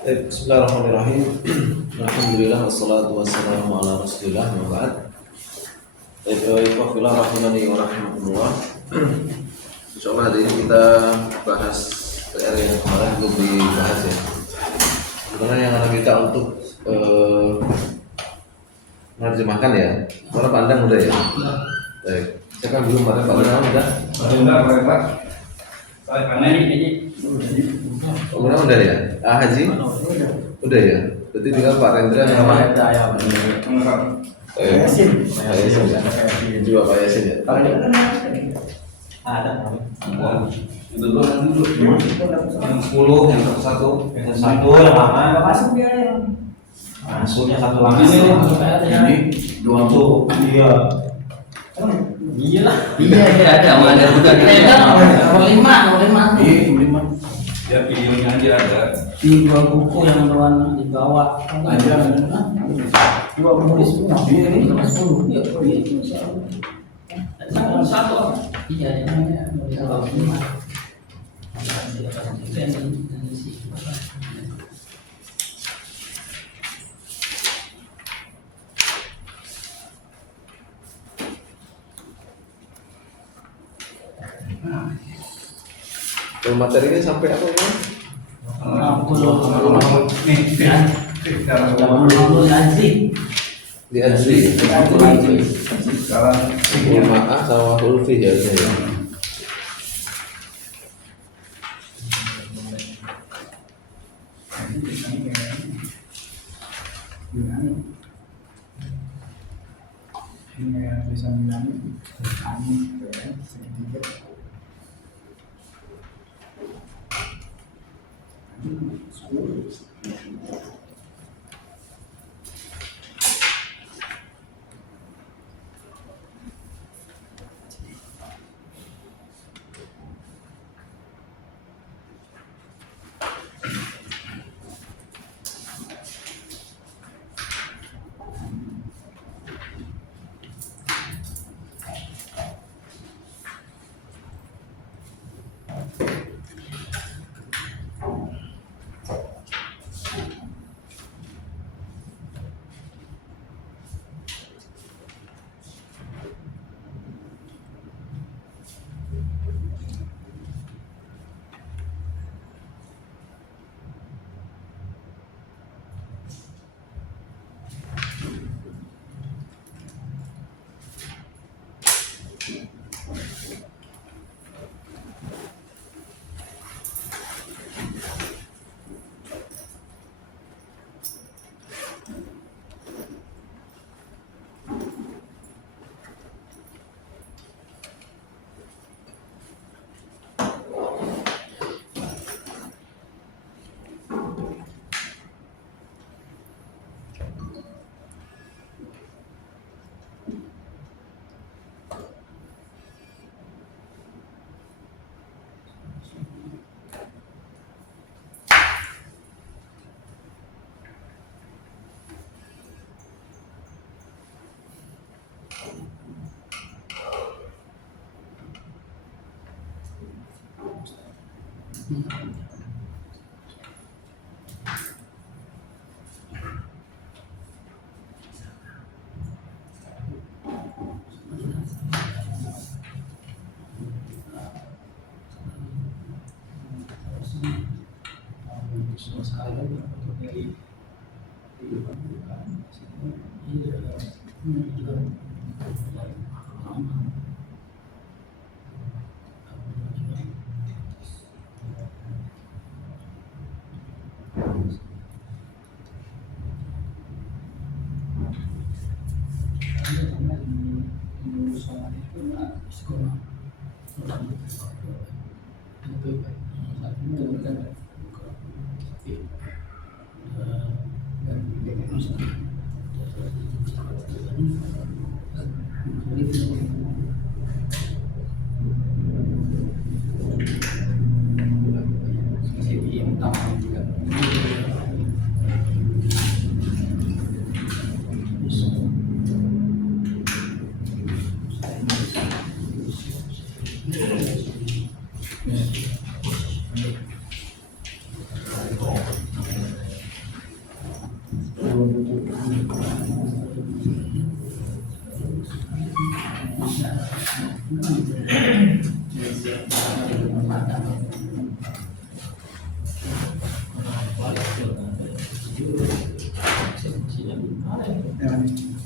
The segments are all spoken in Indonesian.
Bismillahirrahmanirrahim. Alhamdulillah wassalatu wassalamu ala Rasulillah wa ba'd. Ikhwah rahimani wa rahimakumullah. Insyaallah hari ini kita bahas PR yang kemarin belum dibahas ya. Sebenarnya yang akan kita untuk menerjemahkan ya. Mana pandang udah ya? Baik. Saya kan belum pada pandang udah. Pak. Saya karena ini Udah ya? Haji? Udah ya? Berarti tinggal Pak Rendra sama Yasin. Pak Yasin ya? Juga Pak Yasin ya? ada. Itu dulu yang 10, yang satu, yang lama nggak masuk dia yang masuknya satu lama ini 20. Iya. Iya lah. Iya ada udah nomor 5. Iya, 5. Ya videonya aja ada. Di dua buku yang berwarna di bawah ada. Dua buku semua. Ini 10. Iya, satu. Iya, namanya nomor 5. Kalau materinya sampai apa ya? 60 Di Azri. Sekarang Maaf sama Ulfi ya saya. ini yang bisa bilang kami sedikit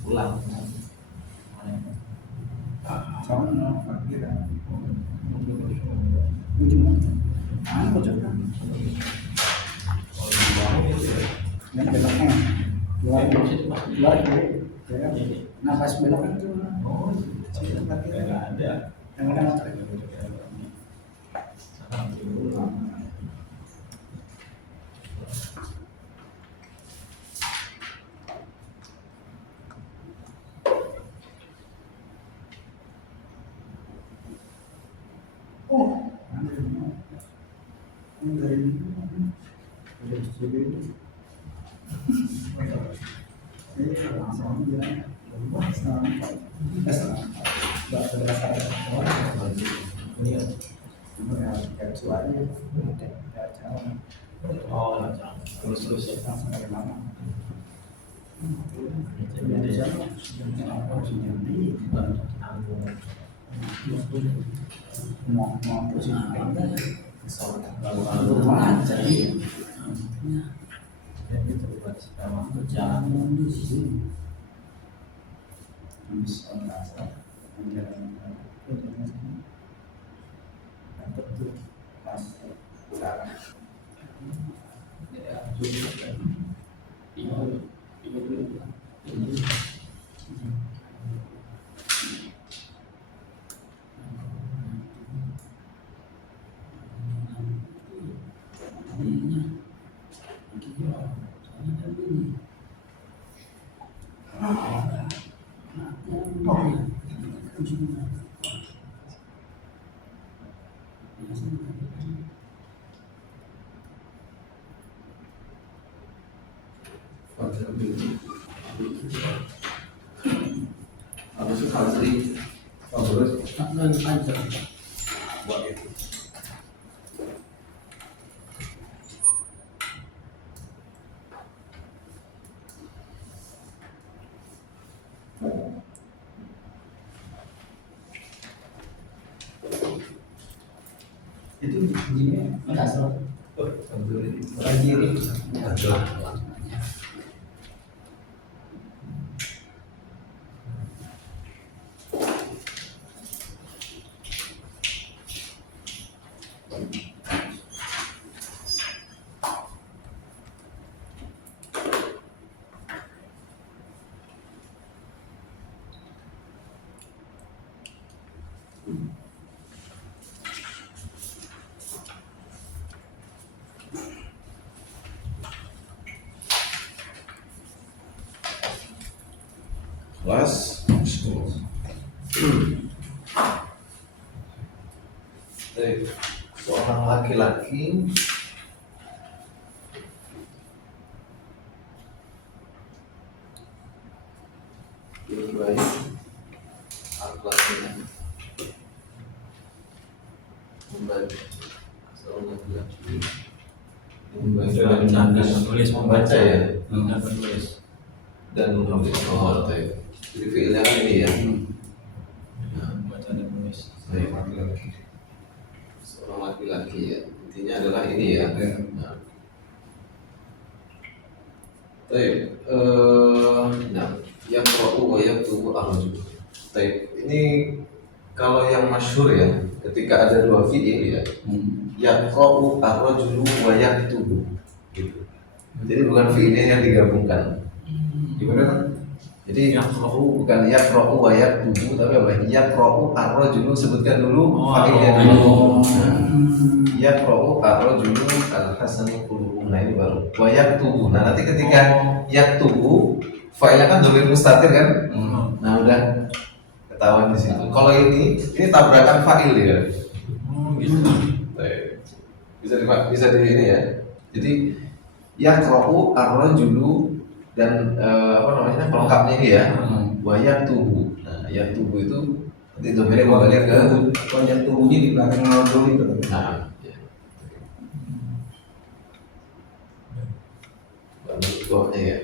Ulang. Yang beloknya luar nah pas belok itu yang ada motor Oh, terus ya. mau Habis itu harus di terus buat itu. itu bunyinya enggak salah lagi Kelas 10. Seorang laki-laki ini baik akhlaknya membaca, seorang laki-laki membaca ya dan menulis. Oh, baik. Jadi fiilnya kan ini ya. Baca dan menulis. Baik. Seorang laki-laki ya. Intinya adalah ini ya. Nah. Baik. Nah, yang wa yaktubu ar-rajul. Baik. Ini kalau yang masyhur ya, ketika ada dua fiil ya. Yaqra'u ar-rajulu wa yaktubu. Gitu. Jadi bukan fiilnya yang digabungkan. Gimana? Jadi bukan yaqra'u wa yaktubu, tapi apa? Yaqra'u ar-rajulu, sebutkan dulu fa'ilnya dulu. Yaqra'u ar-rajulu al-hasanu kulluhum. Nah, ini baru wa yaktubu. Nah, nanti ketika yaktubu fa'ilnya kan dhamir mustatir kan? Nah, udah ketahuan di situ. Kalau ini tabrakan fa'il ya. Gitu. Bisa di ini ya. Jadi yaqra'u ar-rajulu dan pelengkapnya ini ya, wayak tubuh. Nah, yang tubuh itu nanti domainnya kembali ke wajah tubuhnya di belakang ngobrol itu. nah, ya. Baru ya.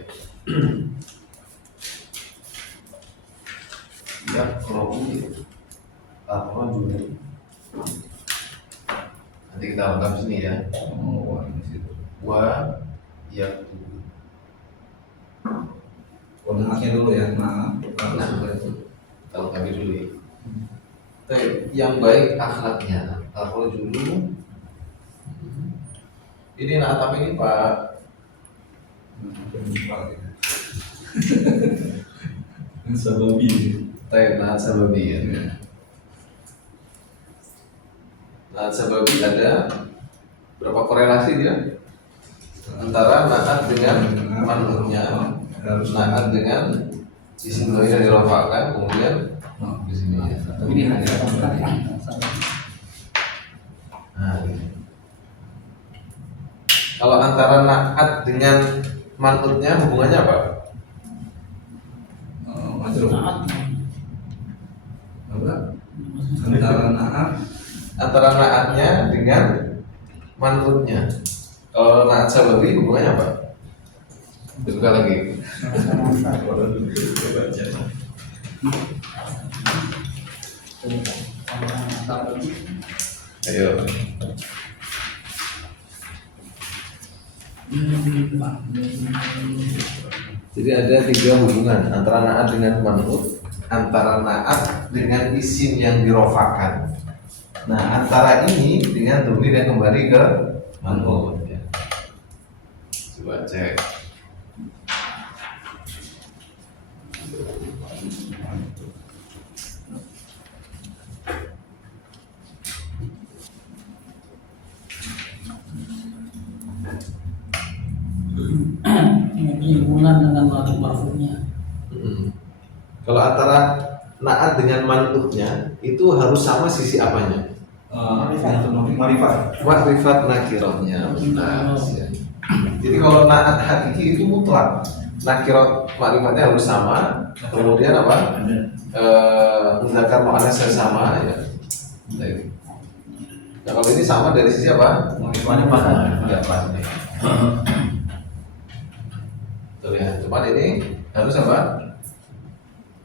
Yaqra'u ar-rajulu. Nanti kita lengkap sini ya. Oh, di situ. Wa yaktubu. Koordinatnya dulu ya. Nah, Kita lengkapi dulu ya. Yang baik akhlaknya. Ar-rajulu. Ini naat apa ini Pak? Sababi. Naat sababi ya. Naat sababi ada berapa korelasi dia? Antara naat dengan manutnya, naat dengan isim dhamir yang dirofakkan, kemudian di sini ya. Ini hanya ya. Nah, ini. Kalau antara naat dengan manutnya hubungannya apa? Majrur. Antara naat Antara naatnya dengan manutnya. Kalau naat sababi hubungannya apa? Buka lagi. Ayo. Jadi ada 3 hubungan antara naat dengan manut, antara naat dengan isim yang dirofakan. Nah, antara ini dengan dhamir yang kembali ke manut. Ya. Coba cek. Ini hubungan dengan ma'ruf marfu'nya. Kalau antara naat dengan manutnya itu harus sama sisi apanya? Marifat. Makrifat nakirahnya. Nah, ya. Jadi kalau naat hakiki itu mutlak. Nakirah makrifatnya harus sama. Kemudian apa? Mudzakkar muannats yang sama ya. Nah, kalau ini sama dari sisi apa? Marifat. Ya, pas nih. Tuh ya, cuman ini harus apa?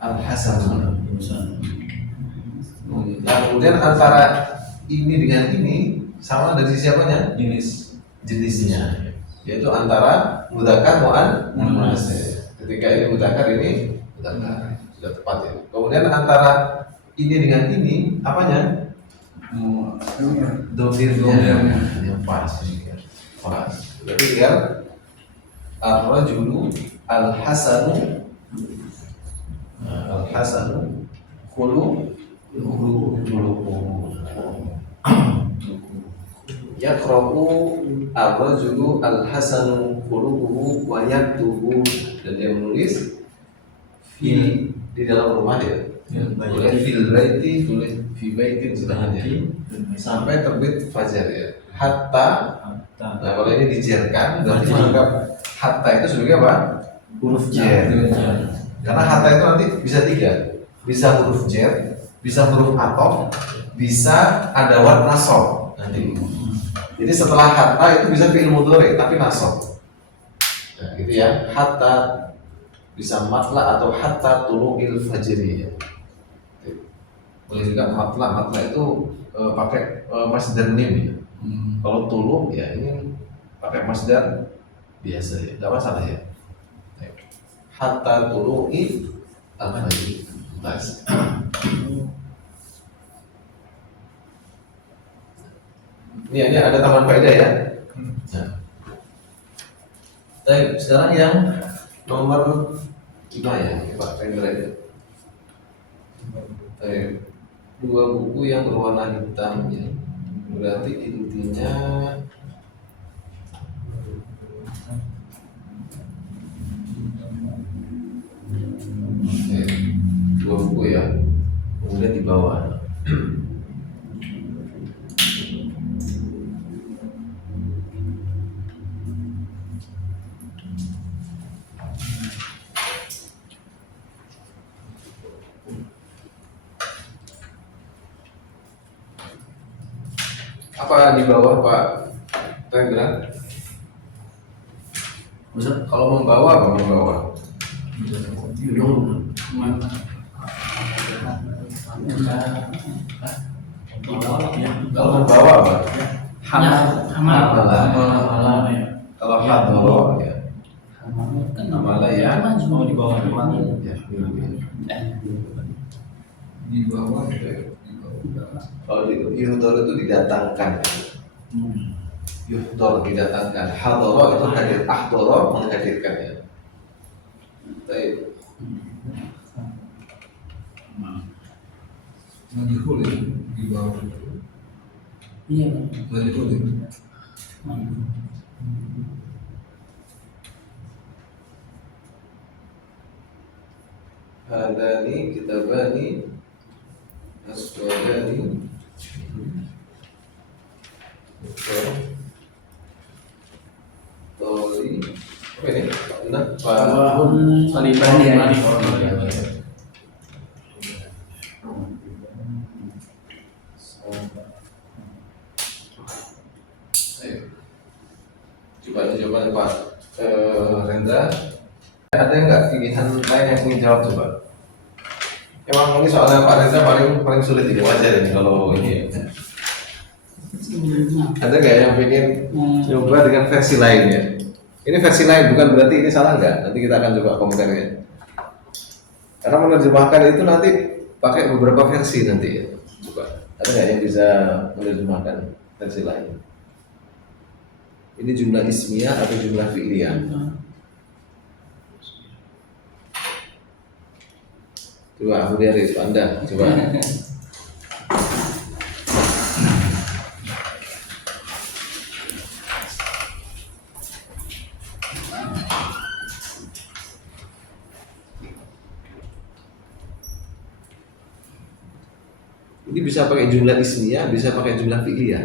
Al-hasan. Nah, kemudian antara ini dengan ini sama dari sisi apanya? Jenisnya, yaitu antara mudzakkar muannats. Ketika ini mudzakkar, ini mudzakkar, sudah tepat ya. Kemudian antara ini dengan ini apanya? Dhamirnya. Yang pas ini ya. Pas. Berarti ya ar-rajulu al-hasanu al-hasanu yaqra'u ar-rajulu al-hasanu khuluquhu wa yaktubu, dan dia menulis di dalam rumah ya. Boleh fil baiti, tulis fi baitin sedangkan sampai terbit fajar ya. Hatta. Nah, kalau ini dijerkan berarti menganggap hatta itu sebagai apa? Huruf jer. Karena hatta itu nanti bisa 3. Bisa huruf jer, bisa huruf athof, bisa adawat nasab nanti. Jadi setelah hatta itu bisa fi'il mudhari tapi nasab. Nah, gitu ya. Hatta bisa matla atau hatta tulu'il fajri ya. Boleh juga matla itu pakai masdar mim ya. Kalau tulu ya ini pakai masdar biasa ya, tidak masalah ya. Hatta tulu'i al-fajri. Ini ada tambahan faedah ya. Nah. Baik, sekarang yang nomor 5 ya, Pak Rendra ya. Baik, 2 buku yang berwarna hitam ya. Berarti intinya dua buku ya, kemudian di bawah apa di bawah Pak Rendra? Kalau membawa apa membawa? Di bawah ya. Kalau membawa apa? Hamal. Hamal. ya. Kalau hadoro ya. Hamal kan Hamala ya. maju di bawah Ya. Di bawah. Kalau yuhdor itu didatangkan. Yuhdor didatangkan. Hadoro itu hadir. Ahdoro menghadirkan ya. Baik. Majhul ya, di bawah. Iya. Majhul ya. Hadani kitabani aswadani. Oke. Toli. Apa ini? Benar. Pak. Saliban ya. Ayo. Coba Pak Rendra. Ada nggak pilihan lain yang ingin jawab coba? Emang ini soalnya Pak Reza paling sulit ini, wajar ini kalau ini. Ada nggak yang pengen coba dengan versi lainnya? Ini versi lain, bukan berarti ini salah nggak? Nanti kita akan coba komentarnya. Karena menerjemahkan itu nanti pakai beberapa versi nanti ya. Coba, ada nggak yang bisa menerjemahkan versi lain? Ini jumlah ismiyah atau jumlah fi'liyah? Coba Abu Diaris, Anda coba. Ini bisa pakai jumlah ismiyah, bisa pakai jumlah fi'liyah.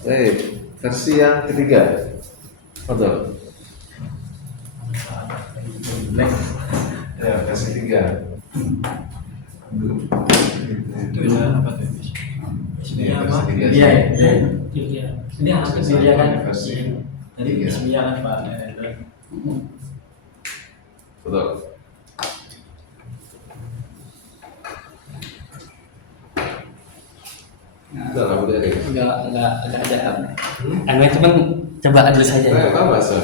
Baik, versi yang ketiga. Betul. Next. Ya, versi ketiga. Itu ya apa tuh? Ini versi ketiga. Iya. Iya. Ini apa sih dia kan? Versi Tadi tiga. ismiyah kan Pak. Betul. Betul, Abu Diaris. Enggak ada. Anu itu kan coba dulu saja. Apa bahasa?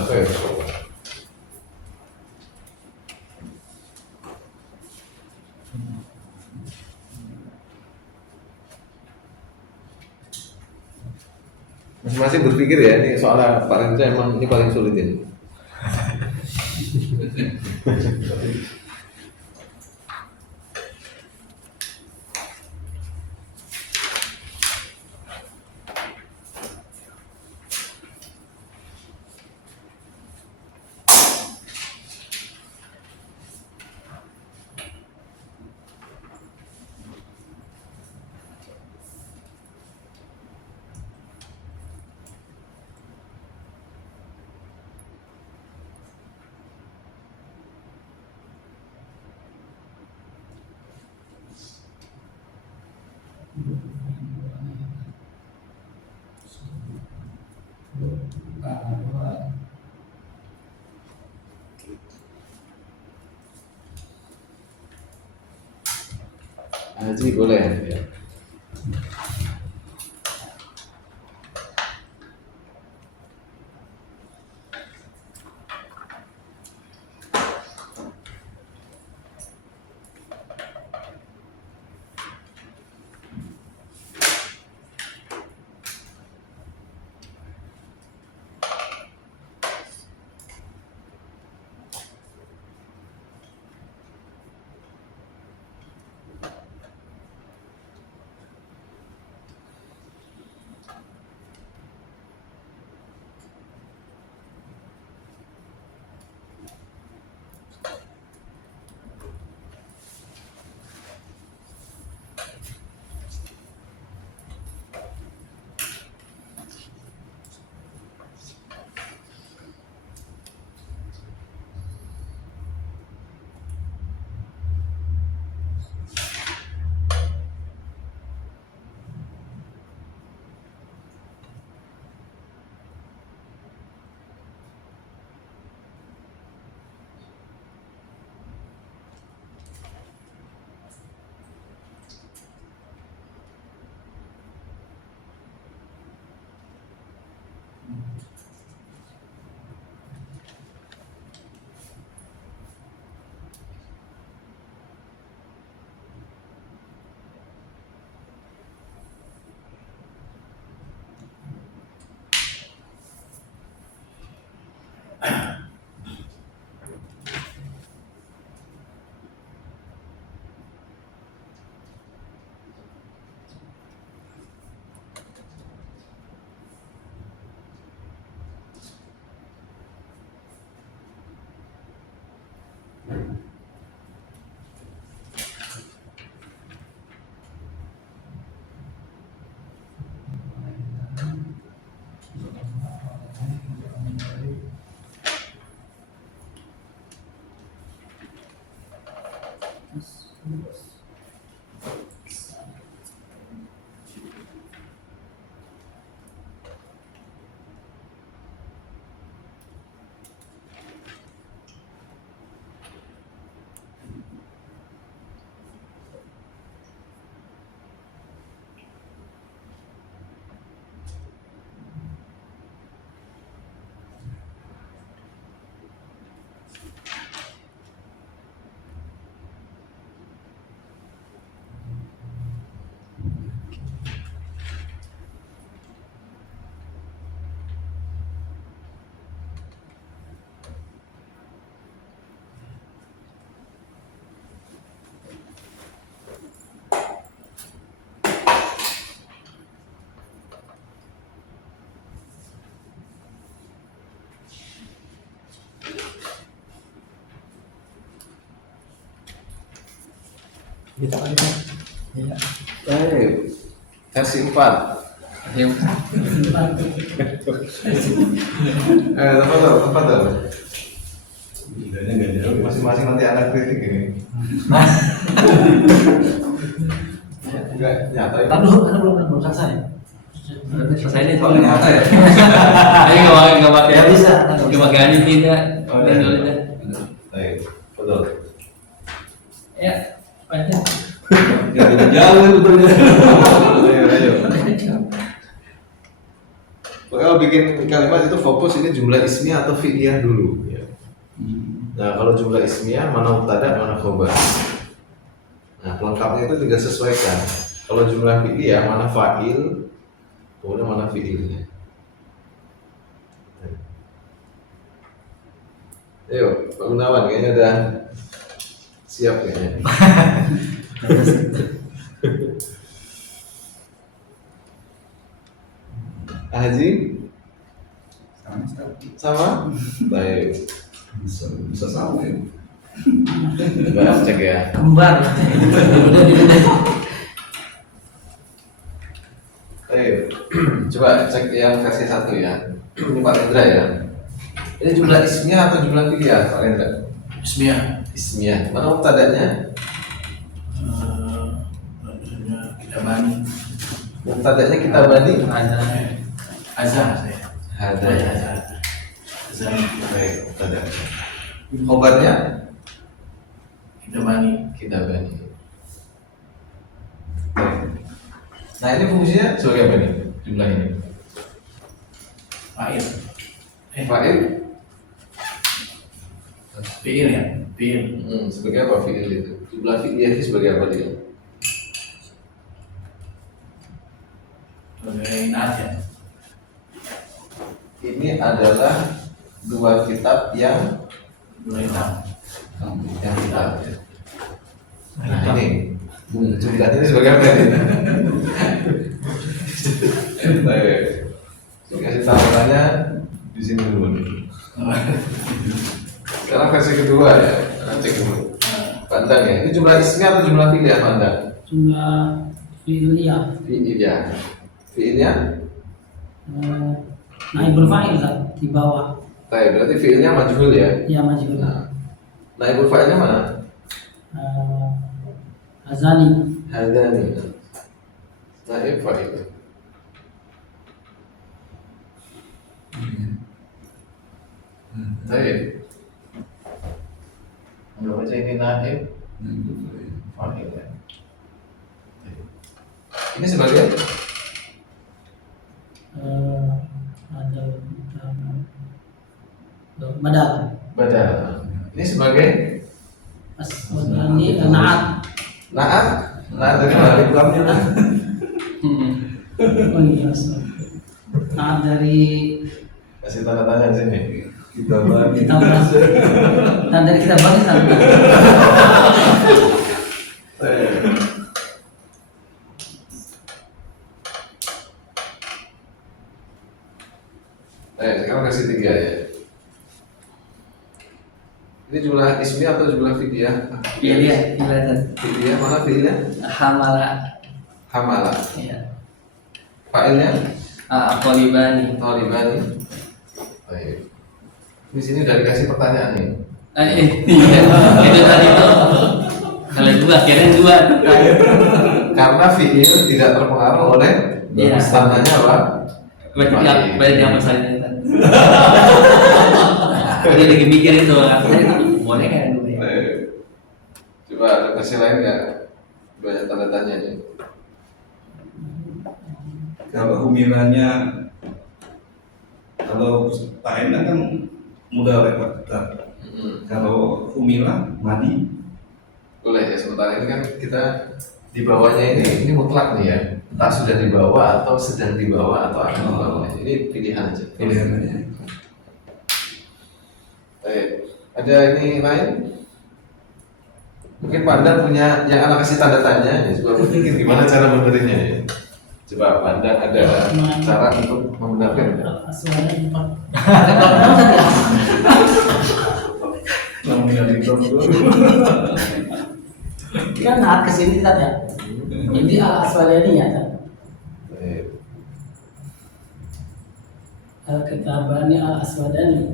Masing-masing berpikir ya, ini soalnya Pak Renza emang ini paling sulit ini. Haji boleh ya. Kita kan itu. Ya. Baik. Versi 4. Yang Tafadhal. Masing-masing nanti ada kritik ini. Enggak nyata ya. Tahan dulu, karena belum selesai. Selesai ini Oh, nyata ya. Ayo nggak pakai ya bisa. Nggak pakai aja tidak. Baik, betul. Ya, banyak. Jauh betulnya. Ayo. Kalau bikin kalimat itu fokus ini jumlah ismiyah atau fi'liyah dulu. Ya. Nah, kalau jumlah ismiyah mana mubtada, mana khobar. Nah, pelengkapnya itu tinggal sesuaikan. Kalau jumlah fi'liyah mana fa'il, kemudian mana fi'ilnya. Ayo, Pak Gunawan kayaknya udah siap kayaknya. Haji? Sama? Baik. Bisa sama ya. Coba cek ya. Kembar. Ayo, coba cek yang versi 1 ya. Ini Pak Indra ya. Ini jumlah ismiyah atau jumlah fi'liyah, Pak Indra? Bismillah. Ismiyah. Mana mubtada'nya? Kita bani. Mubtada'nya kita bani. Azan saya. Hada. Azan. Baik, mubtada'. Obatnya Kita bani. kita bani. Nah ini fungsinya sebagai apa nih? Jumlah ini. Fa'il. Fa'il. Fi'il ya. Fi'il. Sebagai apa fi'il itu? Jumlah fi'ilnya sebagai apa dia? Sebagai naat ya. Ini adalah dua kitab yang Mulai tahu. kitab. Nah ini jumlah ini sebagai apa ini? Baik. Saya kasih tambahannya di sini dulu. Sekarang versi kedua ya, cek dulu. Pandang ya. Ini jumlah ismi atau jumlah fi'il ya pandang? Jumlah fi'liyah. Fi'il ya. Fi'ilnya? Naibul fa'il kan di bawah. Baik, berarti fi'ilnya majhul ya. Ya majhul. Nah, naibul fa'ilnya mana? Azani. Hadani. Naib fa'il. Baik. Belum baca ini naib fa'il ya. Ini sebagai Ada badal. badal. Ini sebagai Aswadani naat. naat. Naat dari mana? Alif lamnya kan? Oh iya. Naat dari Kasih tanda tanya di sini. Kita bani. kita bahas. Dan dari kita bahas Sekarang kasih tiga ya. Ini jumlah ismi atau jumlah fi'liyah? Fi'liyah. Fi'liyah mana fi'ilnya? Hamala. Hamala. Ya. Fa'ilnya? Aqalibani. Talibani. Baik. Di sini udah dikasih pertanyaan nih. Iya. Itu tadi tuh. Kalau dua, kirain dua. Karena fi'il tidak terpengaruh oleh Iya. tandanya apa? Berarti yang masalahnya tadi. Dia lagi mikirin tuh, artinya itu boleh kayak dulu ya. Baik. Coba ada versi lain nggak? Banyak tanda tanya nih. Kalau umilanya, kalau ta'ena kan mudah lewat kita. Kalau umila madi, Boleh ya, sementara ini kan kita di bawahnya ini mutlak nih ya. Entah sudah dibawa atau sedang dibawa atau akan dibawa. Ini pilihan aja. pilihannya. Baik. Ada ini lain? Mungkin Panda punya yang anak kasih tanda tanya. Ya, coba berpikir gimana cara memberinya ya. Coba Panda ada cara untuk membenarkan. Suaranya cepat. Namanya di Kan naat kesini tadi ya. Jadi Al-Aswadani ya kan. Baik. Al-Kitabani Al-Aswadani.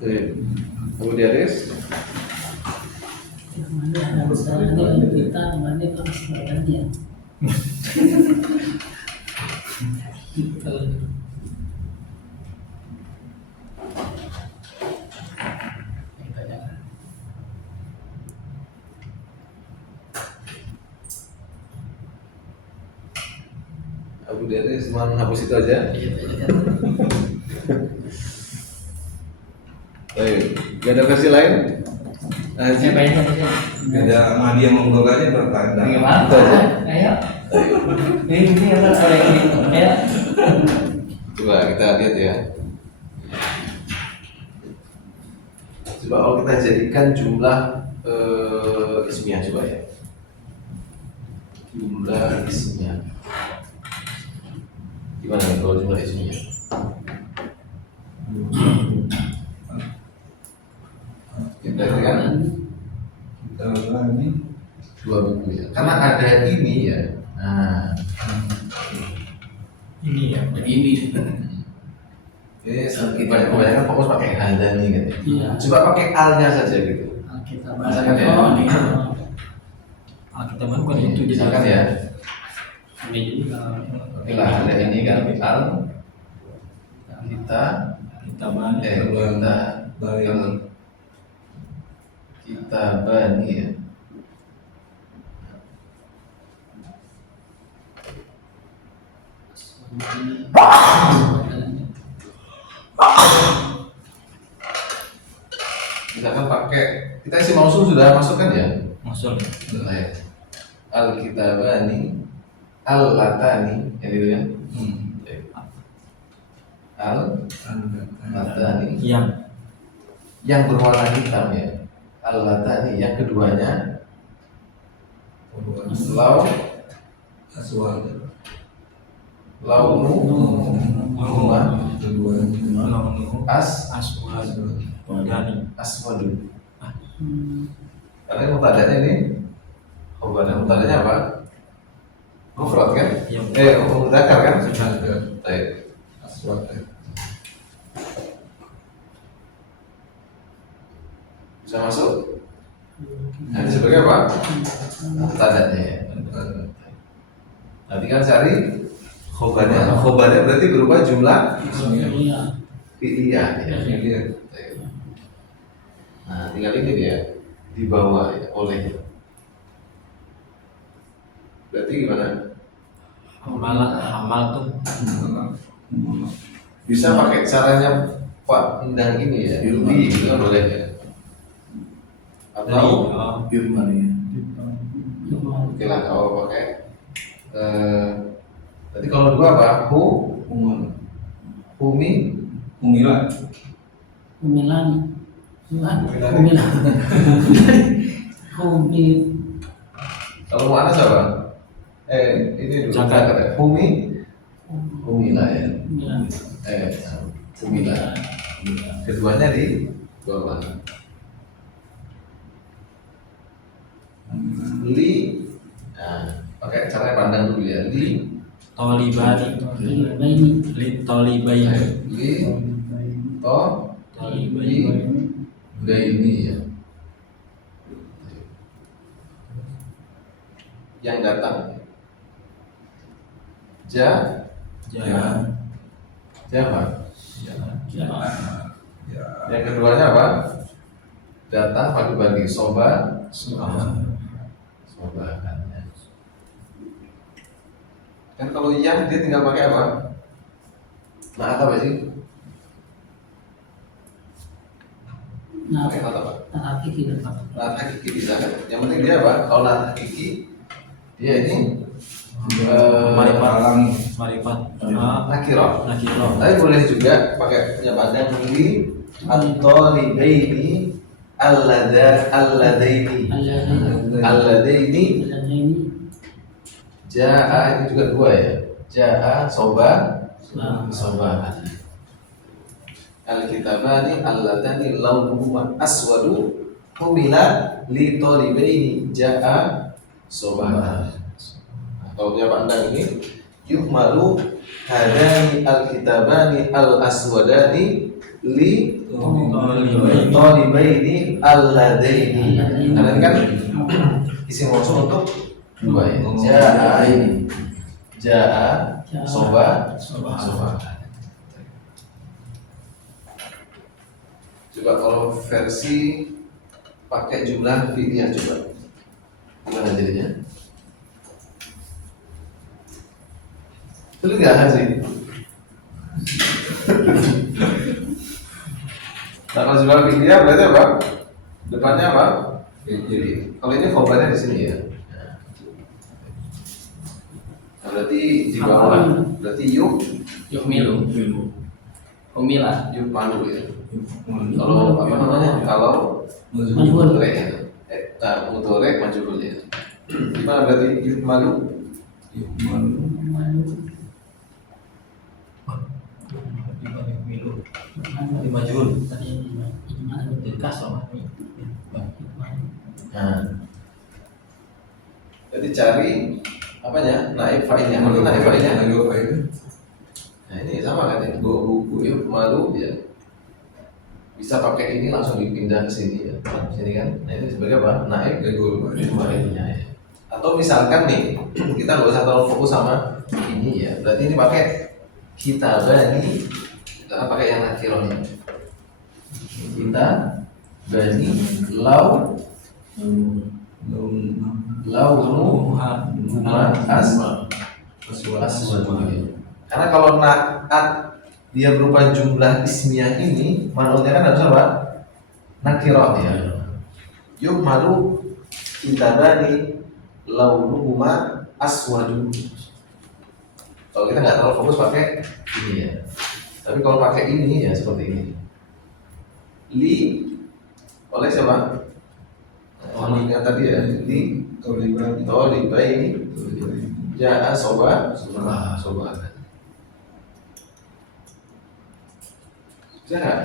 Baik. Kemudian Riz, Yang mana Al-Aswadani kita mana Al-Aswadani ya. Abu Daris cuma hapus itu aja. Baik. Gak ada versi lain? Haji. Beda madi yang menggolanya bertanda. Itu aja. Ayo. Ini apa oleh ini? Ayo. Coba kita lihat ya. Coba kalau kita jadikan jumlah ismiyah coba ya. Jumlah ismiyah. Gimana nih kalau jumlah ismiyah? Kita kan Kita bani. dua buku ya. Karena ada ini ya. Nah, Ini ya. Begini. Ini kebanyakan fokus pakai hadani kan. Iya. Coba pakai alnya saja gitu. Alkitab. Misalkan ya. Oh, iya. Alkitab kan bukan itu jadi Misalkan ya, Ini juga. inilah ada ini kan al kita kita mana? kita bani ya. Misalkan pakai kita isi mausul sudah masuk kan ya? Maksud. Baik. Al kitabani al latani yang itu kan? Baik. Al latani yang berwarna hitam ya. Al latani yang keduanya lau launu huma aswadu. Karena mutadanya ini mutadanya apa? Mufrad kan? Iya. Mudzakkar kan? Baik. Bisa masuk? Nah, ini sebagai apa? Mutadanya ya. Nanti kan cari khobarnya. Khobarnya berarti berupa jumlah Iya. fi'liyah ya. Nah, tinggal ini dia dibawa ya, oleh. Berarti gimana? Amal tuh Bisa pakai caranya Pak Endang ini ya, Yudi itu kan boleh ya. Atau oke lah kalau pakai tadi kalau dua apa? Humi Umilan. Umilan. Humi. kalau mau anak siapa? Ini dulu Zakat. Zakat ya. Humila ya. Ya. Humila. Keduanya di bawah. Li, nah, pakai cara pandang dulu ya. Li, Tolibani. Ini. Tolibaini. li, to, li, ini ya. Yang datang. Siapa? Yang keduanya apa? Datang pagi-pagi. Soba kan ya. Kan kalau yang dia tinggal pakai apa? Nah, apa sih? Nah, Pakai kata apa? hakiki. Nah, hakiki bisa kan? Yang penting dia apa? Kalau nah hakiki dia ini Marifat. nakirah. Nakiro. Tapi boleh juga pakai punya pandang li at-talibaini alladaini Ini. jaa ini juga dua ya. Jaa soba al-kitabani alladani launuhuma aswadu humila li talibaini jaa soba. Kalau punya pandang ini yuhmalu hadani al-kitabani al-aswadani li talibaini alladaini. Karena ini kan isim mausul untuk dua ya. Jaa ini jaa soba. Coba kalau versi pakai jumlah fi'liyah coba gimana jadinya? Sulit nggak sih? Nah, kalau jumlah fi'liyah berarti apa? Depannya apa? Jadi kalau ini khobarnya di sini ya. Nah, berarti di bawah. Berarti yuk Yukmilu. Humila. malu ya. Kalau apa namanya? Kalau Majhul. mudhari ya. Mudhari majhul ya. Gimana berarti yuk malu? Majul. Jadi kasar. Nah, jadi cari apanya? Naib fa'ilnya. Mana naib fa'ilnya? sama kan ini dua buku yuk malu ya. Bisa pakai ini langsung dipindah ke sini ya. Sini kan. Nah ini sebagai apa? Naib naibnya ya. Atau misalkan nih kita nggak usah terlalu fokus sama ini ya. Berarti ini pakai kitabani, kita pakai yang nakirahnya. Kita bani launu aswad. Karena kalau naat dia berupa jumlah ismiyah ini, manutnya kan harus apa? Nakirah ya. Yuk malu kitabani launuhuma aswadun. Kalau kita nggak terlalu fokus pakai ini ya. Tapi kalau pakai ini ya seperti ini. Li oleh siapa? Yang tadi ya. Li tolibai ja'a soba. Bisa nggak?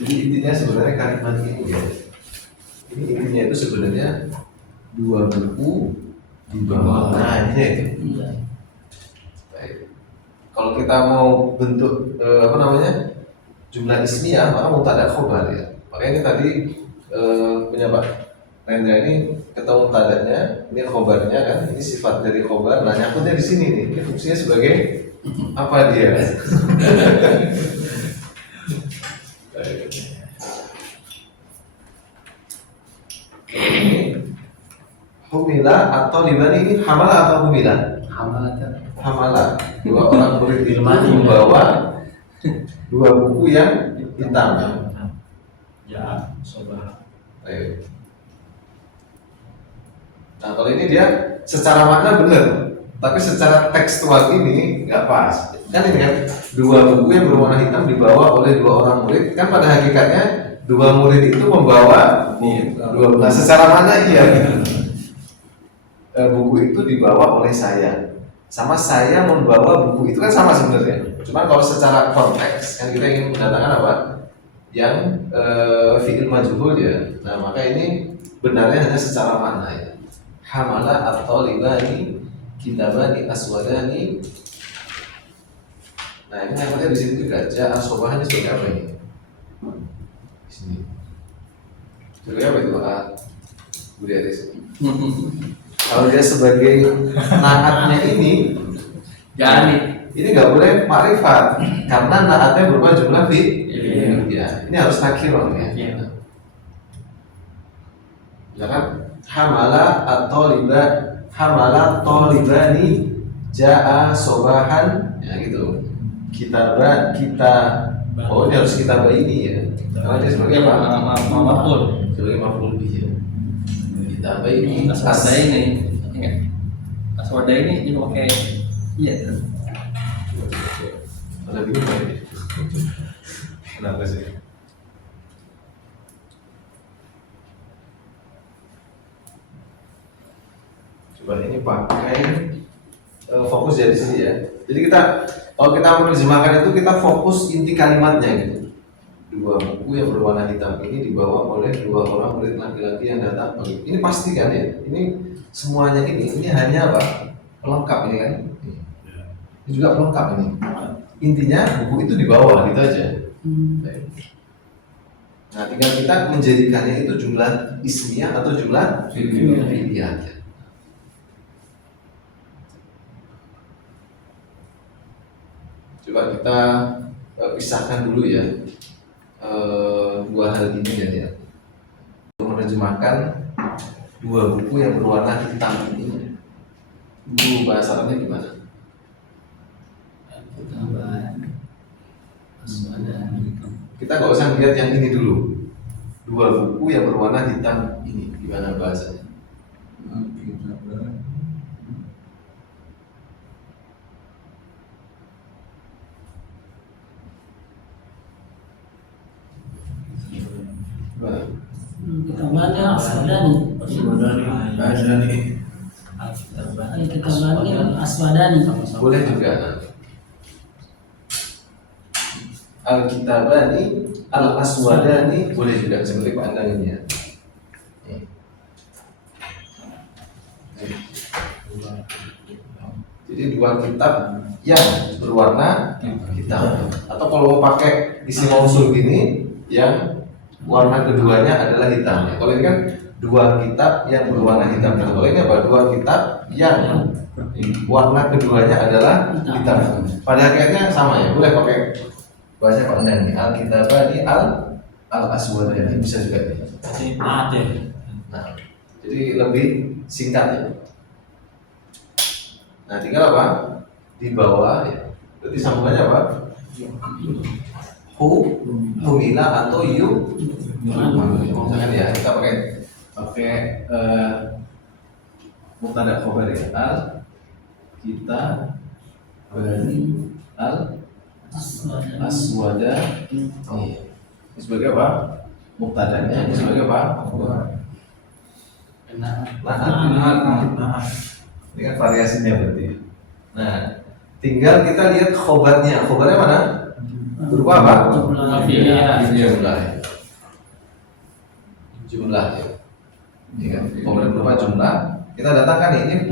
Jadi intinya sebenarnya kalimat ini ya. Ini intinya itu sebenarnya dua buku di bawah. Nah ini itu. Iya. Baik. Kalau kita mau bentuk jumlah ismiyah maka mubtada khobar ya. Makanya ini tadi punya Pak Rendra ini ketemu mubtadanya, ini khobarnya kan, ini sifat dari khobar. Nah nyangkutnya di sini nih. Ini fungsinya sebagai apa dia? Humila atau dibani ini hamala atau humila? Hamala. Dua orang murid ilmu membawa dua buku yang hitam. Ya, sobat. Ayo. Nah kalau ini dia secara makna benar, tapi secara tekstual ini nggak pas. Kan ini kan dua buku yang berwarna hitam dibawa oleh dua orang murid. Kan pada hakikatnya dua murid itu membawa dua. Nah secara makna iya. Buku itu dibawa oleh saya, sama saya membawa buku itu kan sama sebenarnya. Cuma kalau secara konteks kan kita ingin mendatangkan apa? Yang fi'il majhul ya. Nah maka ini benarnya hanya secara makna ya. Hamala atau libani kitabani aswadani. Nah ini namanya di sini juga ja'a sobahannya sebagai apa ini? Di sini. Sebagai apa itu Pak Budi Aris? Kalau dia sebagai naatnya ini, ini nggak boleh makrifat karena naatnya berupa jumlah fi'il. Ya, ini harus nakirah ya. Misalkan hamala tolibani ja'a sobahan, ya gitu. Kita, oh ini harus kita ini ya. Karena dia sebagai apa? Sebagai maf'ul bih ya. Kita ini Aswada ini, aswada ini dipakai iya. Ada bingung nggak ini? Kenapa sih? Coba ini pakai fokus dari sini ya. Jadi kita kalau kita menerjemahkan itu kita fokus inti kalimatnya gitu. Dua buku yang berwarna hitam ini dibawa oleh dua orang murid laki-laki yang datang. Ini pasti kan ya? Ini semuanya ini hanya apa? Pelengkap ini kan? Ini juga pelengkap ini. Intinya buku itu dibawa gitu aja. Nah, tinggal kita menjadikannya itu jumlah ismiyah atau jumlah fi'liyah. Coba kita pisahkan dulu ya. Dua hal ini ya, menerjemahkan dua buku yang berwarna hitam ini. Bu bahasa Arabnya gimana? Kita nggak usah lihat yang ini dulu. Dua buku yang berwarna hitam ini gimana bahasanya? Kitabani aswadani. Kitabani aswadani. Boleh juga. al-kitabani al-aswadani, boleh juga seperti pandangan ini ya. Jadi dua kitab yang berwarna hitam. Atau kalau mau pakai isim mausul gini, yang warna keduanya adalah hitam. Kalau ini kan dua kitab yang berwarna hitam. Kalau ini apa? Dua kitab yang warna keduanya adalah hitam. Pada hakikatnya sama ya. Boleh pakai bahasa panjang nih. Al-kitabani al-aswadani bisa juga. Nah, jadi lebih singkat ya. Nah, tinggal apa? Di bawah ya. Berarti sambungannya apa? Humila atau yu. Misalkan ya, kita pakai mubtada khobar ya. Kita bani aswada. Ini sebagai apa? Mubtadanya. Ini sebagai apa? Nah, ini kan variasinya berarti. Nah, tinggal kita lihat khobarnya. Khobarnya mana? Berupa apa? Jumlah. Jumlah ya. Ini kan khobar berupa jumlah. Kita datangkan ini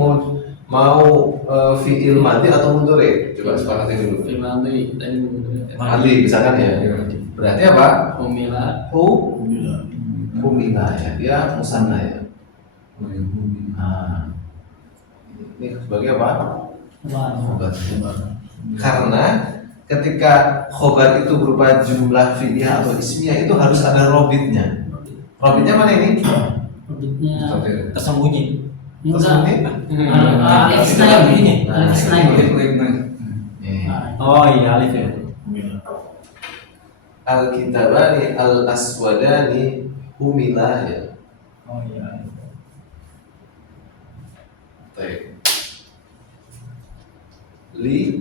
mau fi'il madhi atau mudhari. Coba sepakati dulu. Madhi misalkan ya. Berarti apa? Humila ya. Dia musanna ya. Nah, ini sebagai apa? Khobar. Karena ketika khobar itu berupa jumlah fi'liyah atau ismiyah itu harus ada robitnya. Robitnya mana ini? Robitnya Tersembunyi. Tersembunyi? Alif naik. Oh iya, alif ya. Al-kitabani al-aswadani humila ya. Oh iya. Baik. Li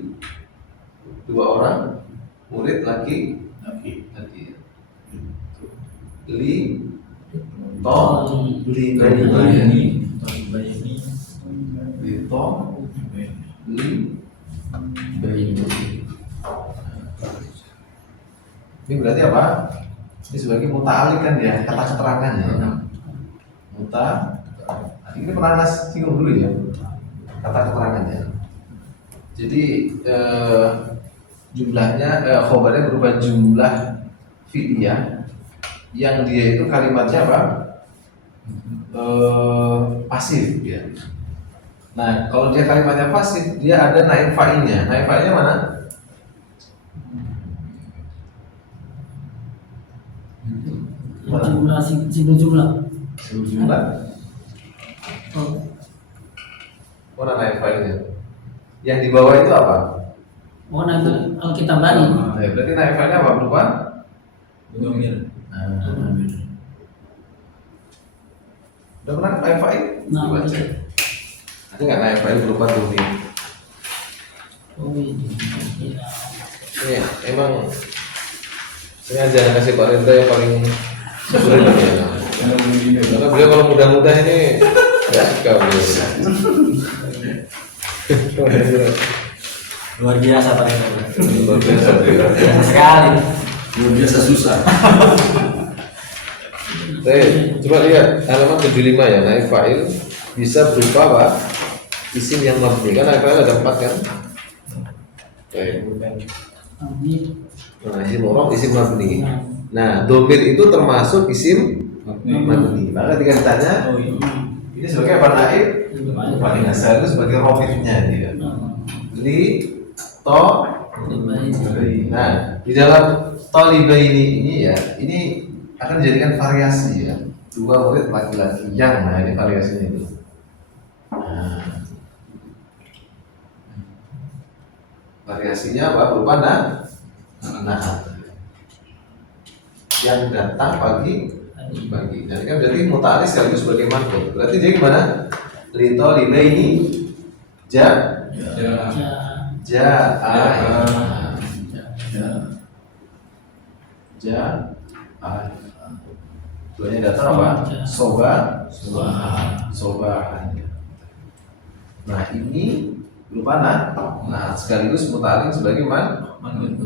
dua orang murid laki. Li to li bayani li to li bayani. Ini berarti apa? Ini sebagai muta'alik kan ya, kata keterangan ya. Ini pernah singgung dulu ya, kata keterangan ya. Jadi jumlahnya khobarnya berupa jumlah fi'liyah yang dia itu kalimatnya apa? Pasif ya. Nah, kalau dia kalimatnya pasif, dia ada naib fa'ilnya. Naib fa'ilnya mana? Jumlah sibuk jumlah. Jumlah. Mana naib fa'ilnya? Yang di bawah itu apa? Oh, naik Al-Kitabani. Nah, berarti naib fa'ilnya apa? Berupa? Udah pernah naib fa'il? Nah, Coba cek. Ada nggak naib fa'il berupa domir? Oh, ini. Iya, emang sengaja kasih Pak Rinda yang paling sulit ya. Karena beliau kalau mudah-mudah ini nggak suka beliau. Luar biasa Pak. Luar biasa beliau. Biasa sekali. Luar biasa susah. Coba lihat halaman 75 ya, naib fa'il bisa berupa apa? Isim yang mabni, kan naib fa'il ada 4 kan? Nah, isim murab, isim mabni. Nah, domir itu termasuk isim mabni. Maka ketika ditanya, ini sebagai apa naib? Paling asal itu sebagai robitnya dia. Li, to, nah di dalam tolibaini ini ya, ini akan dijadikan variasi ya. Dua murid laki-laki yang, nah ini variasinya itu. Nah, variasinya apa? Berupa nah yang datang pagi. Jadi kan berarti muta'alis sekaligus sebagai manqul. Berarti dia gimana? Li tolibaini ja'a. Duanya datang apa? Soba. Nah ini berupa nah sekaligus muta'alliq sebagai manqul.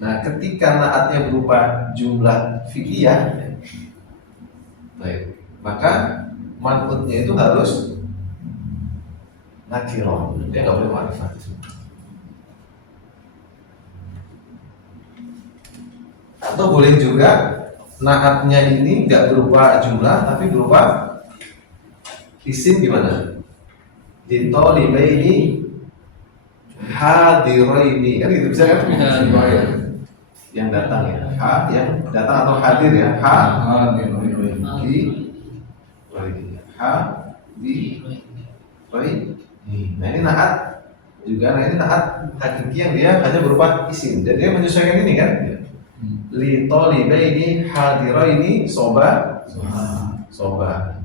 Nah, ketika naatnya berupa jumlah fi'liyah, baik, maka man'utnya itu harus nakirah, dia nggak boleh ma'rifat. Atau boleh juga naatnya ini nggak berupa jumlah tapi berupa isim gimana? Ditolibaini hadiraini, kan gitu bisa kan? Yang datang ya, yang datang atau hadir ya, di nah ini naat juga, nah ini naat hakiki yang dia hanya berupa isim dan dia menyesuaikan ini kan, li tolibaini hadiraini soba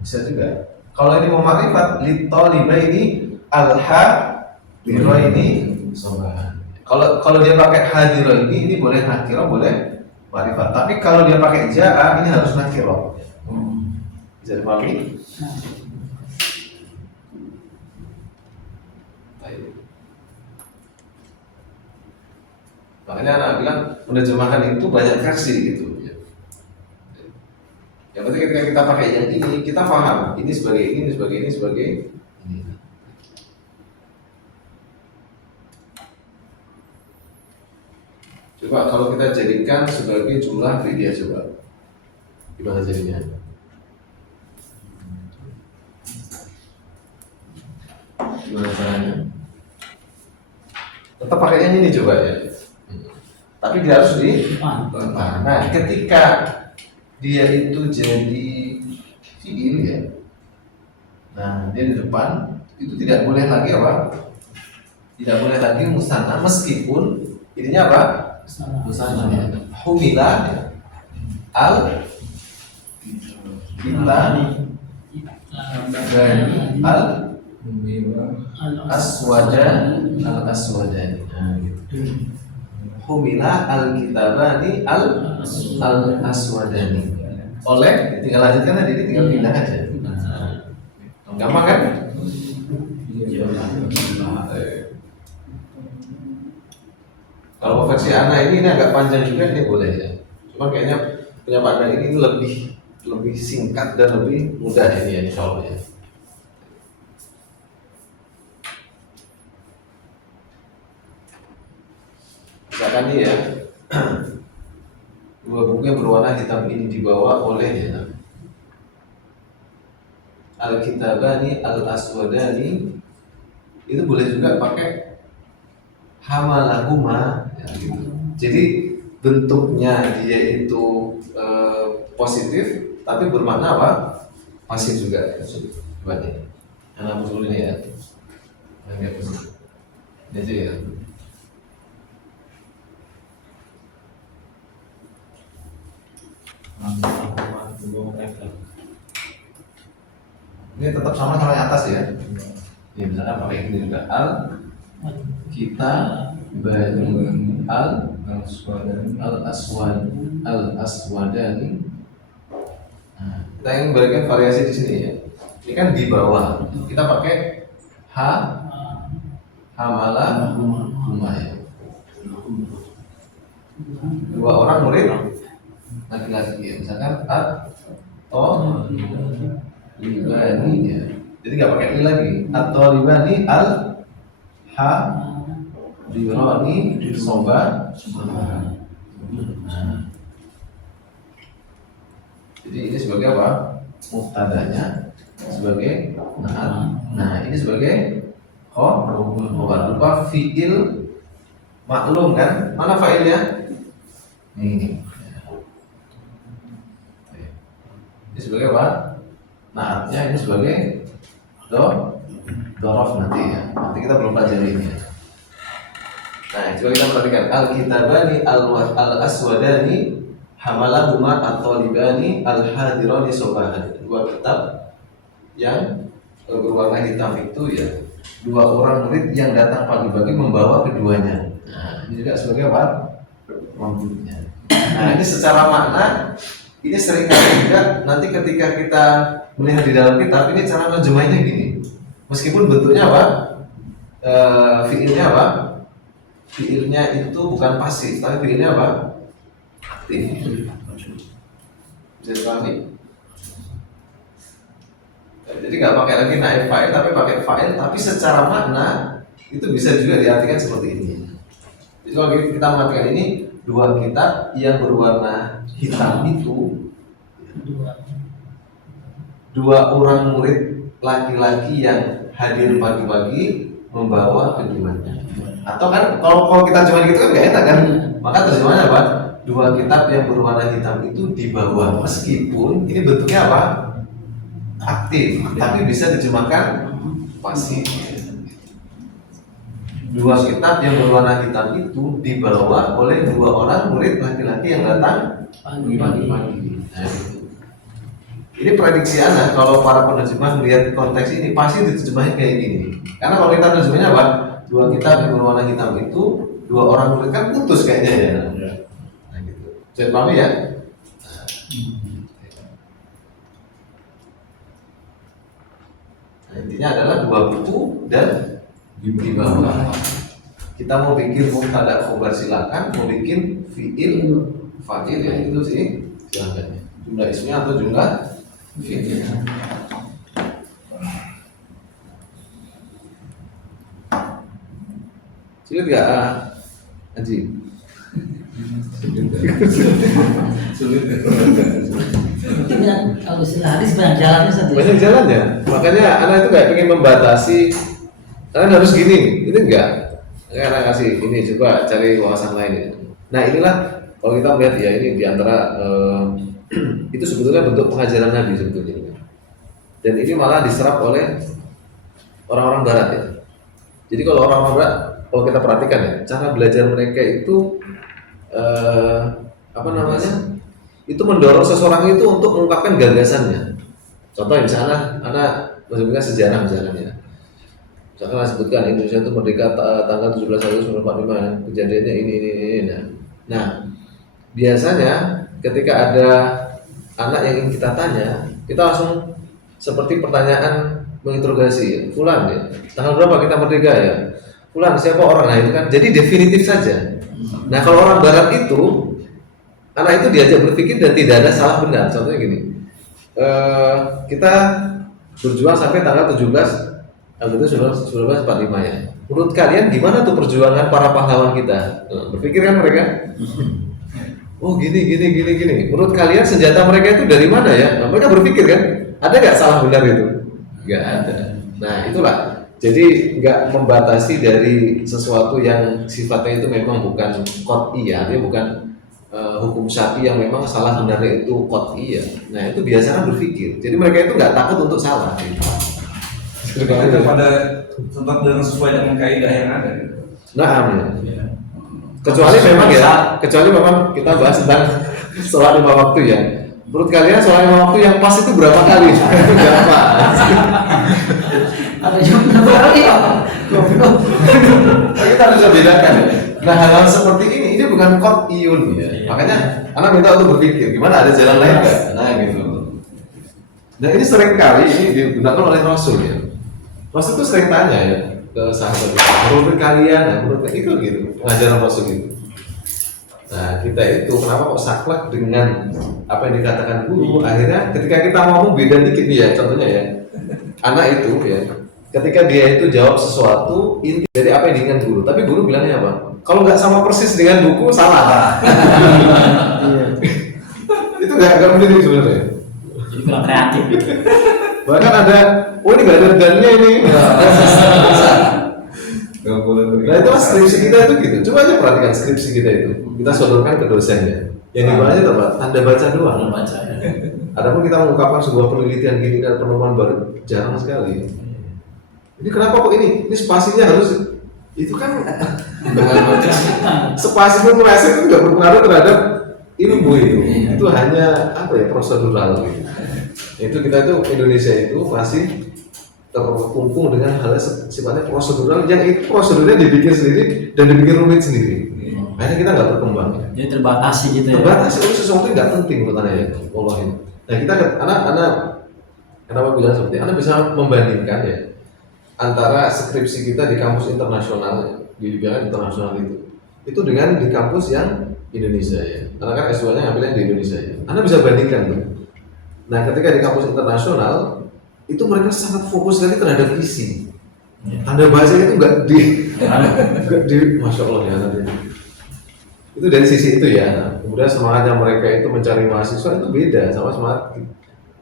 bisa juga. Kalau ini mau makrifat, li tolibaini al-hadiraini soba. Kalau dia pakai hadiraini ini boleh nakirah, boleh makrifat. Tapi kalau dia pakai ja'a ini harus nakirah. Bisa dipahami? Makanya anak bilang menerjemahkan itu banyak versi gitu. Yang penting ketika kita pakai yang ini, kita paham ini sebagai ini sebagai ini sebagai ini. Coba kalau kita jadikan sebagai jumlah fi'liyah, coba gimana jadinya? Gimana caranya? Tetap pakai yang ini coba ya. Tapi dia harus di depan. Nah, ketika dia itu jadi fi'il ya, nah dia di depan itu tidak boleh lagi apa? Tidak boleh lagi musanna meskipun ininya apa? Musanna ya. Humila ya. Al kita al aswadan nah, gitu. Humila al-kitabani al-aswadani. Oleh, tinggal lanjutkan aja, ini tinggal pindah aja. Gampang kan? Kalau versi anak ini agak panjang juga, ini boleh ya. Cuma kayaknya punya makna ini lebih singkat dan lebih mudah ini ya, insya Allah ya. Misalkan nih ya, dua buku yang berwarna hitam ini dibawa oleh ya, al-kitabani al-aswadani, itu boleh juga pakai hamalahuma ya, gitu. Jadi bentuknya dia itu positif tapi bermakna apa? Pasif juga ya. Coba nih, anak usul ini ya, ini aja ya. Ini tetap sama yang atas ya. Ya misalnya pakai ini juga al kita bani al aswadani. Nah, kita ingin berikan variasi di sini ya. Ini kan di bawah. Kita pakai hamala rumah ya. Dua orang murid laki-laki ya, misalkan atau libani ya, jadi nggak pakai i lagi, atau libani al dironi soba. Jadi ini sebagai apa? Muftadanya sebagai nah ini sebagai khobar berupa fiil maklum kan? Mana failnya? Ini sebagai apa? Naatnya ini sebagai dorof nanti ya. Nanti kita belum pelajari ini ya. Nah, coba kita perhatikan al-kitabani al-aswadani hamalahuma at-talibani al-hadirani sobahan. Dua kitab yang berwarna hitam itu ya, dua orang murid yang datang pagi-pagi membawa keduanya. Nah, ini juga sebagai apa? Rambutnya. Nah, ini secara makna ini seringkali juga nanti ketika kita melihat di dalam kitab ini cara nerjemahnya gini. Meskipun bentuknya apa? Fiilnya apa? fiilnya itu bukan pasif, tapi fiilnya apa? Aktif. Bisa dipahami? Jadi nggak pakai lagi naib fa'il, tapi pakai fa'il, tapi secara makna itu bisa juga diartikan seperti ini. Jadi kalau kita mengartikan ini, dua kitab yang berwarna hitam itu dua orang murid laki-laki yang hadir pagi-pagi membawa keduanya. Atau kan kalau kita cuma gitu kan nggak enak kan? Maka terjemahannya apa? Dua kitab yang berwarna hitam itu dibawa, meskipun ini bentuknya apa? Aktif, tapi bisa diterjemahkan pasif. Dua kitab yang berwarna hitam itu dibawa oleh dua orang murid laki-laki yang datang pagi-pagi. Nah, ini prediksi anak kalau para penerjemah melihat konteks ini pasti diterjemahin kayak gini. Karena kalau kita terjemahnya apa? Dua kitab yang berwarna hitam itu dua orang murid kan putus kayaknya ya. Nah, gitu. Jadi pahami ya? Nah, intinya adalah dua buku dan di bawah. Kita mau bikin mubtada khobar silakan, mau bikin fiil fa'il ya itu sih silakan. Jumlah ismnya atau jumlah fiil. Sulit gak Haji? Sulit. Itu kan kalau istilah hadis banyak jalannya satu. Banyak jalannya, makanya anak itu kayak pengen membatasi. Kalian harus gini, itu enggak. Anak kasih ini coba cari wawasan lain ya. Nah inilah kalau kita melihat ya ini diantara itu sebetulnya bentuk pengajaran Nabi sebetulnya. Dan ini malah diserap oleh orang-orang Barat ya. Jadi kalau orang-orang Barat, kalau kita perhatikan ya, cara belajar mereka itu apa namanya? Itu mendorong seseorang itu untuk mengungkapkan gagasannya. Contoh misalnya, anak menyebutkan sejarah misalnya ya. Misalkan sebutkan Indonesia itu merdeka tanggal 17 Agustus 1945, kejadiannya ini. Nah, biasanya ketika ada anak yang ingin kita tanya, kita langsung seperti pertanyaan menginterogasi, Fulan ya, tanggal berapa kita merdeka ya? Fulan siapa orang? Nah itu kan, jadi definitif saja. Nah kalau orang Barat itu, anak itu diajak berpikir dan tidak ada salah benar. Contohnya gini, kita berjuang sampai tanggal 17 Agustus 1945 ya. Menurut kalian gimana tuh perjuangan para pahlawan kita? Berpikir kan mereka? Oh gini. Menurut kalian senjata mereka itu dari mana ya? Nah, mereka berpikir kan? Ada nggak salah benar itu? Nggak ada. Nah itulah. Jadi nggak membatasi dari sesuatu yang sifatnya itu memang bukan qat'i ya, artinya bukan hukum syar'i yang memang salah benarnya itu qat'i ya. Nah itu biasanya berpikir. Jadi mereka itu nggak takut untuk salah. Kita pada tetap dengan sesuai dengan kaidah yang ada. Nah, kecuali memang kita bahas tentang sholat 5 waktu ya. Menurut kalian sholat 5 waktu yang pas itu berapa kali? Berapa? Ada jumlah berapa ya? Kita harus bedakan. Nah hal-hal seperti ini bukan qat'iyun ya. Makanya anak minta untuk berpikir gimana ada jalan lain nggak? Nah gitu. Dan ini sering kali ini digunakan oleh Rasul ya. Rasul itu sering tanya ya ke sahabat itu, menurut kalian, menurut itu gitu, pengajaran Rasul itu. Nah kita itu kenapa kok saklek dengan apa yang dikatakan guru? Akhirnya ketika kita ngomong beda dikit nih ya, contohnya ya, anak itu ya, ketika dia itu jawab sesuatu inti dari apa yang diinginkan guru, tapi guru bilangnya apa? Kalau nggak sama persis dengan buku salah. Itu nggak mendidik sebenarnya. Jadi kurang kreatif. Bahkan ada, oh ini nggak ada dannya ini. Nggak boleh. Nah itu skripsi kita itu gitu. Coba aja perhatikan skripsi kita itu. Kita sodorkan ke dosennya. Yang dibahasnya apa? Tanda baca doang. Adapun kita mengungkapkan sebuah penelitian gini dan penemuan baru jarang sekali. Ini kenapa kok ini? Ini spasinya harus itu kan spasi pun merasa itu nggak berpengaruh terhadap ilmu itu. Itu hanya apa ya prosedural gitu. Itu kita itu Indonesia itu masih terkungkung dengan hal sifatnya prosedural yang itu prosedurnya dibikin sendiri dan dibikin rumit sendiri. Akhirnya kita nggak berkembang. Jadi terbatasi gitu ya. Terbatasi itu sesuatu yang nggak penting menurut anak ya. Allah ini. Nah kita anak kenapa bilang seperti anak bisa membandingkan ya antara skripsi kita di kampus internasional dibiarkan internasional itu dengan di kampus yang Indonesia ya, karena kan S2-nya ngambilnya di Indonesia ya. Anda bisa bandingkan tuh. Nah, ketika di kampus internasional itu mereka sangat fokus sekali terhadap isi. Tanda bahasanya itu nggak di, masya Allah ya nanti. Itu dari sisi itu ya. Nah, kemudian semangatnya mereka itu mencari mahasiswa itu beda sama semangat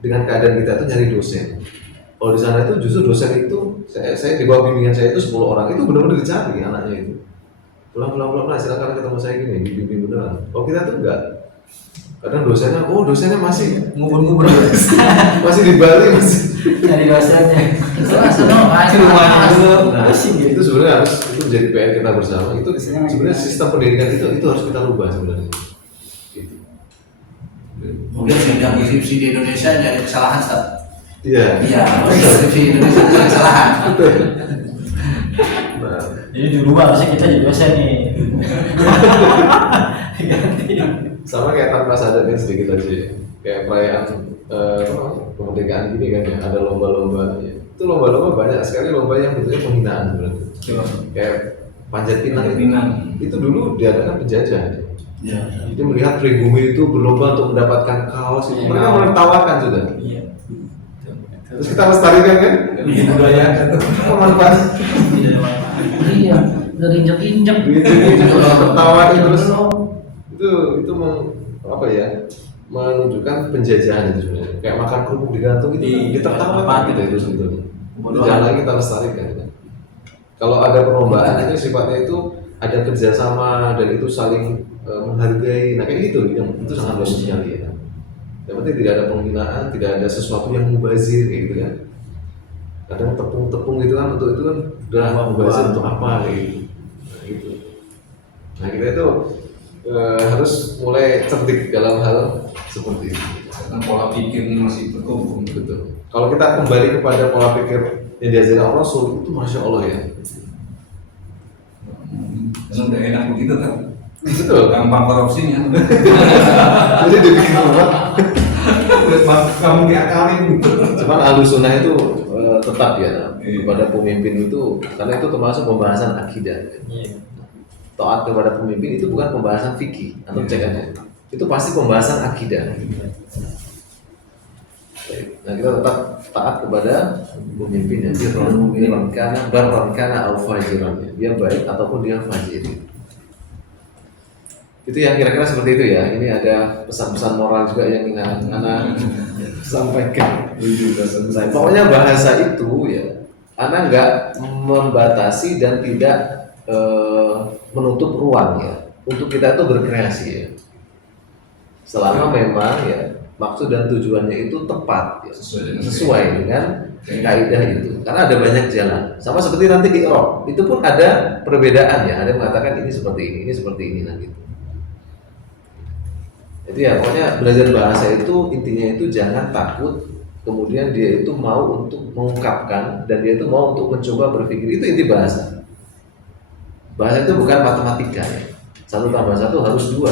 dengan keadaan kita itu nyari dosen. Kalau di sana itu justru dosen itu saya di bawah bimbingan saya itu 10 orang itu benar-benar dicari anaknya itu. Pulang silakan ketemu saya gini dibimbing beneran. Kalau kita tuh enggak. Kadang dosennya masih ngubur-ngubur masih di Bali masih. Dari dosennya. Rumahnya dulu. Nah, itu sebenarnya harus itu menjadi PR kita bersama. Itu sebenarnya sistem pendidikan itu harus kita rubah sebenarnya. Gitu. mungkin sidang skripsi di Indonesia jadi kesalahan Ustaz. Iya. Iya, skripsi di Indonesia jadi kesalahan. Nah, Jadi dulu harusnya kita jadi dosen nih. sama kayak tanpa sadar kan sedikit aja ya. Kayak perayaan kemerdekaan gini kan ya, ada lomba-lomba ya. Itu lomba-lomba banyak sekali lomba yang bentuknya penghinaan sebenarnya. Kayak panjat pinang itu dulu diadakan penjajah. Ya. Itu melihat pribumi itu berlomba untuk mendapatkan kaos itu, mereka menertawakan sudah. Iya. Terus kita lestarikan kan? Dibudayakan. Memanfaat. Iya, udah injek-injek. Tertawain terus. Itu apa ya? Menunjukkan penjajahan itu sebenarnya. Kayak makan kerupuk digantung itu ditertawakan gitu itu sebetulnya. Itu jangan lagi kita lestarikan. Kalau ada perlombaan itu sifatnya itu ada kerjasama dan itu saling menghargai. Nah kayak gitu, itu sangat bagus sekali ya. Yang penting tidak ada penghinaan, tidak ada sesuatu yang mubazir kayak gitu kan. Kadang tepung-tepung gitu kan untuk itu kan udah mubazir untuk apa kayak gitu. Nah, gitu. Nah kita itu harus mulai cerdik dalam hal seperti itu. Karena pola pikirnya masih bertumbuh. Betul. Kalau kita kembali kepada pola pikir yang diajarkan Rasul itu masya Allah ya. Karena udah enak begitu kan. Betul. Gampang korupsinya. Jadi dibikin rumah. Kamu diakalin. Cuman Ahlussunnah itu tetap ya kepada pemimpin itu, karena itu termasuk pembahasan akidah. Taat kepada pemimpin itu bukan pembahasan fikih atau cegahan. Itu pasti pembahasan akidah. Nah kita tetap taat kepada pemimpin yang barran kana au fajiran, dia baik ataupun dia fajir. Itu yang kira-kira seperti itu ya. Ini ada pesan-pesan moral juga yang ingin anak sampaikan. Nah, pokoknya bahasa itu ya, anak nggak membatasi dan tidak menutup ruang ya untuk kita itu berkreasi ya. Selama memang ya maksud dan tujuannya itu tepat ya, sesuai dengan kaidah itu. Karena ada banyak jalan. Sama seperti nanti di Irak, itu pun ada perbedaan ya. Ada yang mengatakan ini seperti ini nah gitu. Itu ya pokoknya belajar bahasa itu intinya itu jangan takut, kemudian dia itu mau untuk mengungkapkan dan dia itu mau untuk mencoba berpikir, itu inti bahasa. Bahasa itu bukan matematika ya. 1 tambah 1 harus 2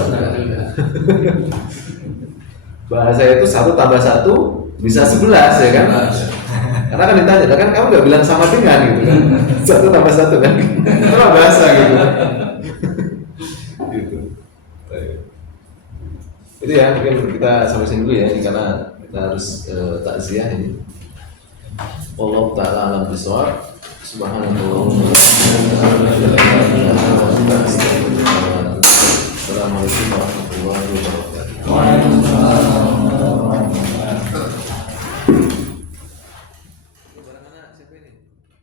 bahasa itu 1 tambah 1 bisa 11 ya kan. Karena kan ditanya, kan kamu nggak bilang sama dengan gitu kan. 1 tambah 1 kan. Itu bahasa gitu. Gitu. Itu ya mungkin kita sampai sini dulu ya, karena kita harus takziah ini. Allah taala alam bisawab. Subhanallah. Assalamualaikum warahmatullahi wabarakatuh.